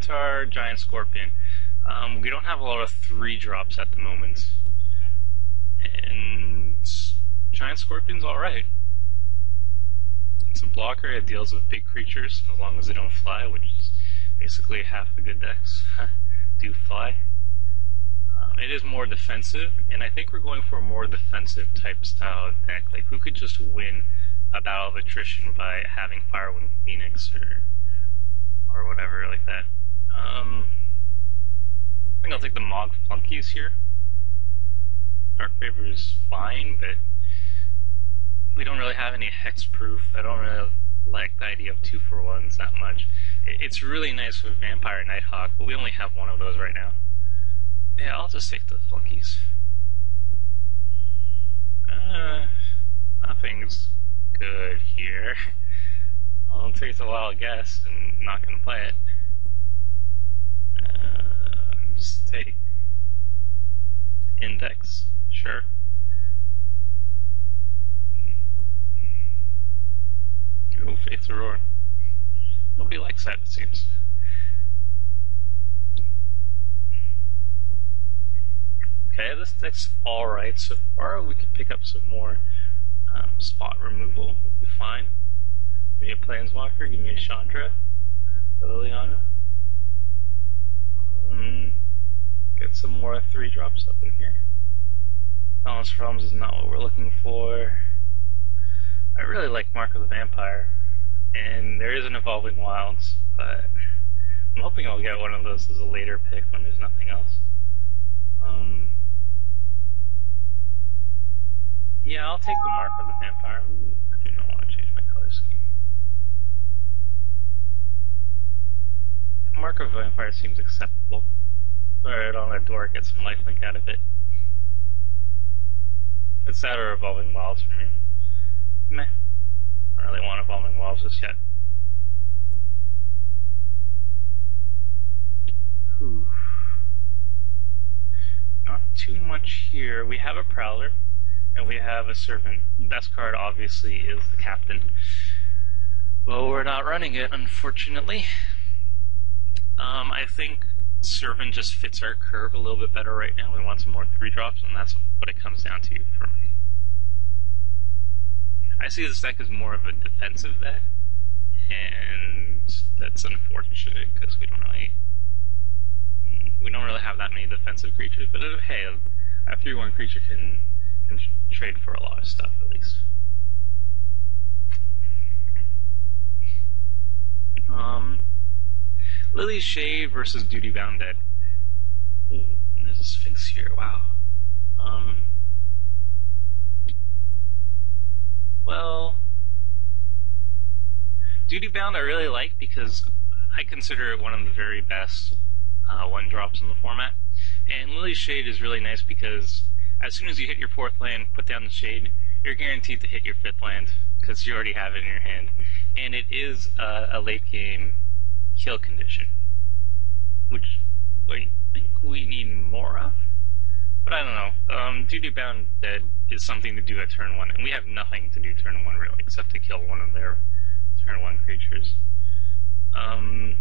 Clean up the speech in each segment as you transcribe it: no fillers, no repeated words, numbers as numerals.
Minotaur, Giant Scorpion. We don't have a lot of 3-drops at the moment. And Giant Scorpion's alright. It's a blocker, it deals with big creatures as long as they don't fly, which is basically half the good decks do fly. It is more defensive, and I think we're going for a more defensive type style deck. Like, who could just win a battle of attrition by having Firewing Phoenix or whatever like that. I think I'll take the Mog Flunkies here. Dark Favor is fine, but we don't really have any hexproof. I don't really like the idea of 2-for-1s that much. It's really nice with Vampire Nighthawk, but we only have one of those right now. Yeah, I'll just take the Flunkies. Nothing's good here. I'll take a wild guess and not gonna play it. Just take Index, sure. Go Faith to Roar. Nobody likes that, it seems. Okay, this deck's alright so far. We could pick up some more spot removal, would be fine. Give me a Planeswalker, give me a Chandra, a Liliana. Get some more 3-drops up in here. Balanced Realms is not what we're looking for. I really like Mark of the Vampire, and there is an Evolving Wilds, but I'm hoping I'll get one of those as a later pick when there's nothing else. Yeah, I'll take the Mark of the Vampire. I do not want to change my color scheme. Mark of the Vampire seems acceptable. Put it on a door, get some lifelink out of it. It's that or Evolving Wilds for me. Meh. I don't really want Evolving Wilds just yet. Oof. Not too much here. We have a Prowler, and we have a Servant. The best card, obviously, is the Captain. Well, we're not running it, unfortunately. I think Servant just fits our curve a little bit better right now. We want some more 3-drops, and that's what it comes down to for me. I see this deck as more of a defensive deck, and that's unfortunate because we don't really have that many defensive creatures. But hey, a 3/1 creature can trade for a lot of stuff at least. Lily's Shade versus Duty Bound Dead. There's a Sphinx here. Wow. Well, Duty Bound I really like because I consider it one of the very best 1-drops in the format. And Lily's Shade is really nice because as soon as you hit your 4th land, put down the Shade, you're guaranteed to hit your 5th land because you already have it in your hand. And it is a late game kill condition, which I think we need more of. But I don't know. Duty Bound Dead is something to do at turn 1, and we have nothing to do turn 1 really, except to kill one of their turn 1 creatures. I'm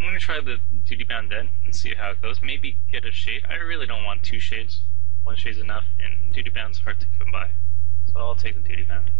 going to try the Duty Bound Dead and see how it goes. Maybe get a Shade. I really don't want 2 Shades. 1 Shade's enough, and Duty Bound's hard to come by. So I'll take the Duty Bound.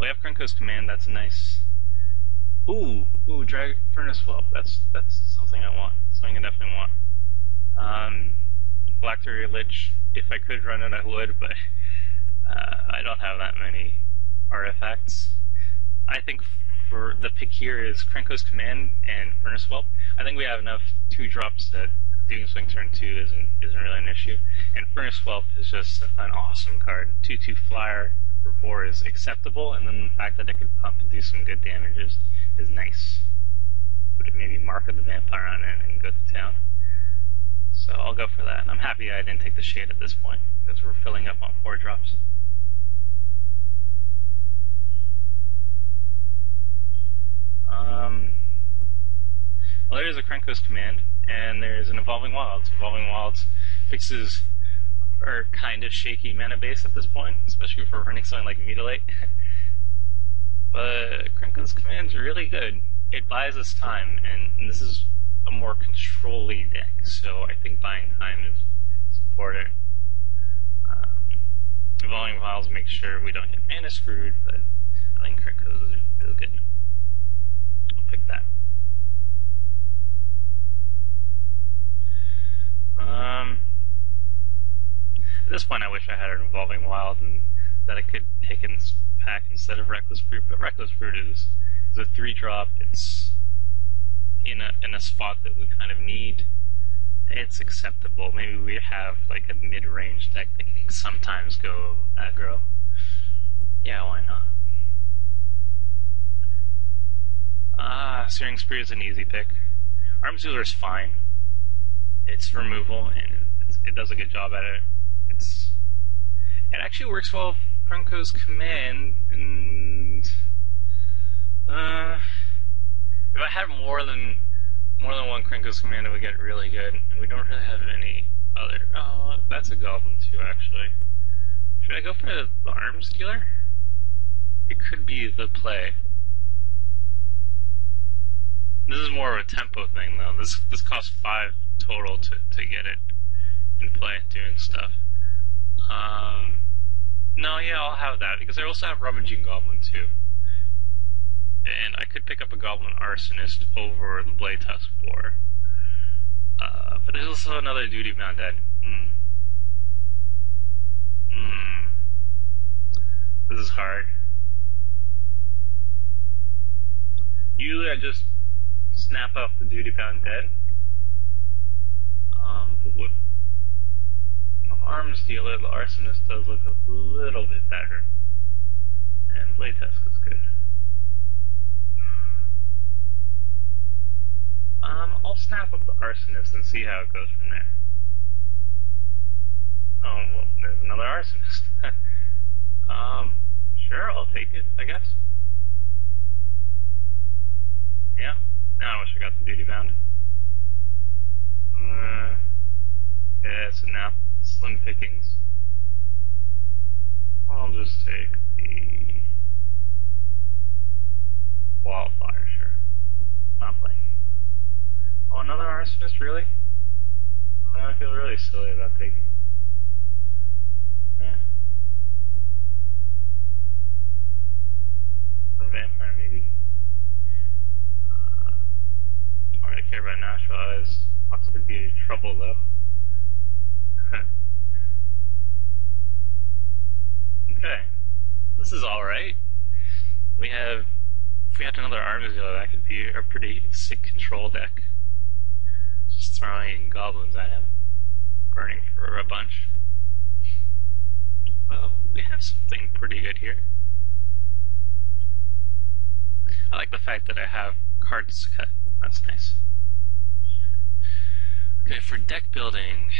We have Krenko's Command, that's nice. Ooh, Drag Furnace Whelp, that's something I want. Something I definitely want. Black Terrier Lich, if I could run it I would, but I don't have that many artifacts. I think for the pick here is Krenko's Command and Furnace Whelp. I think we have enough 2-drops that Doom Swing turn 2 isn't really an issue. And Furnace Whelp is just an awesome card. 2/2 flyer for 4 is acceptable, and then the fact that it can pump and do some good damage is nice. Put maybe Mark of the Vampire on it and go to town. So I'll go for that. I'm happy I didn't take the Shade at this point, because we're filling up on 4-drops. Well, there's a Krenko's Command, and there's an Evolving Wilds. Evolving Wilds fixes our kind of shaky mana base at this point, especially if we're running something like Mutilate. But Krenko's command's really good. It buys us time, and this is a more control-y deck, so I think buying time is important. Volume Vials make sure we don't get mana screwed, but I think Krenko's is really good. I'll pick that. At this point, I wish I had an Evolving Wild and that I could pick in this pack instead of Reckless Fruit, but Reckless Fruit is a 3-drop. It's in a spot that we kind of need. It's acceptable. Maybe we have like a mid-range deck that can sometimes go aggro. Yeah, why not? Searing Spear is an easy pick. Arm Sealer is fine. It's removal, and it does a good job at it. It actually works well with Krenko's command, and if I had more than one Krenko's command, it would get really good. And we don't really have any other. Oh, that's a Goblin too, actually. Should I go for the Arms Dealer? It could be the play. This is more of a tempo thing, though. This costs 5 total to get it in play, doing stuff. No, yeah, I'll have that, because I also have Rummaging Goblin, too. And I could pick up a Goblin Arsonist over the Blade Tusk Boar. But there's also another Duty Bound Dead. This is hard. Usually I just snap off the Duty Bound Dead. But with the Arms Dealer, the Arsonist does look a little bit better. And Blade Tusk is good. I'll snap up the Arsonist and see how it goes from there. Oh, well, there's another Arsonist. Sure, I'll take it, I guess. Yeah, now I wish I got the Duty Bound. Yeah, so now, slim pickings. I'll just take the Wildfire, sure. Not playing. Oh, another Arsonist, really? I feel really silly about taking them. Yeah. Some Vampire, maybe. Don't really care about Natural Eyes. Fox could be trouble, though. Okay. This is alright. If we had another Armadillo, that could be a pretty sick control deck. Just throwing goblins at him, burning for a bunch. Well, we have something pretty good here. I like the fact that I have cards cut. That's nice. Okay, for deck building,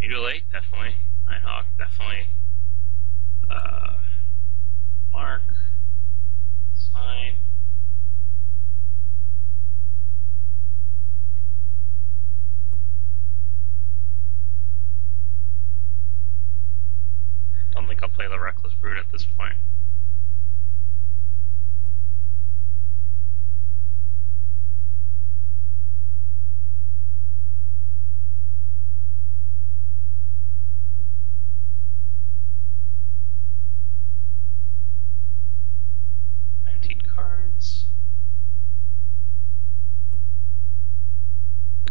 Mutilate, definitely. Nighthawk, definitely. Mark, Sign. Don't think I'll play the Reckless Brute at this point. Cards.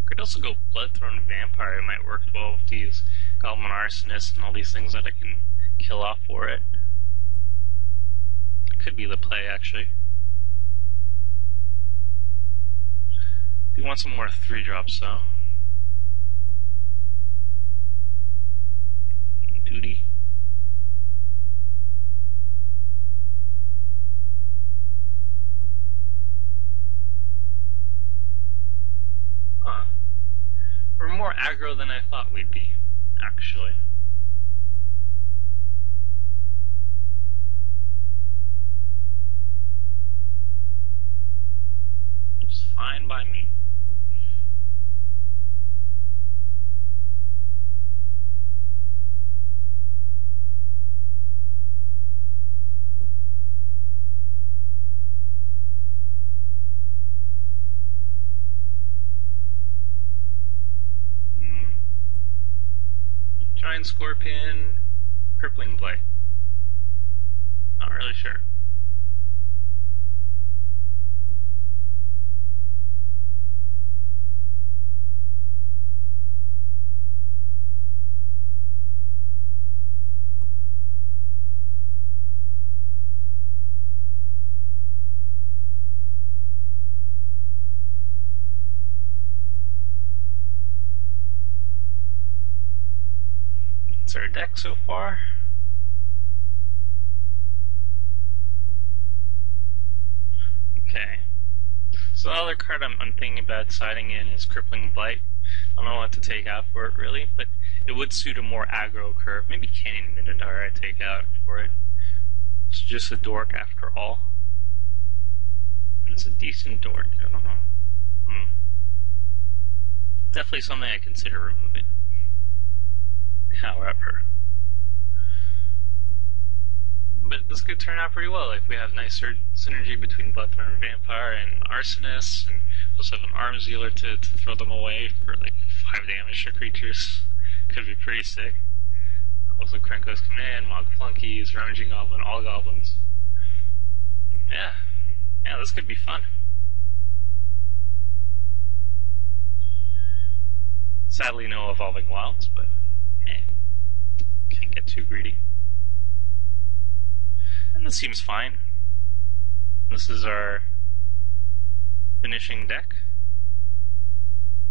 Could also go Bloodthrone Vampire. It might work well with these Goblin Arsonist and all these things that I can kill off for it. It could be the play, actually. Do you want some more 3-drops, though? Duty. We're more aggro than I thought we'd be, actually. It's fine by me. Giant Scorpion, Crippling Blight. Not really sure. That's our deck so far. Okay. So the other card I'm thinking about siding in is Crippling Blight. I don't know what to take out for it really, but it would suit a more aggro curve. Maybe Canyon Minotaur I'd take out for it. It's just a dork after all. But it's a decent dork, I don't know. Definitely something I consider removing. However, but this could turn out pretty well. Like, we have nice synergy between Bloodthorn Vampire and Arsonist, and also have an Arms Dealer to throw them away for like 5 damage to creatures. Could be pretty sick. Also Krenko's Command, Mog Flunkies, Rummaging Goblin, all goblins. Yeah, this could be fun. Sadly, no Evolving Wilds, but hey, can't get too greedy. And this seems fine. This is our finishing deck.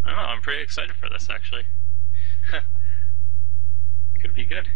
I don't know, I'm pretty excited for this actually. Could be good.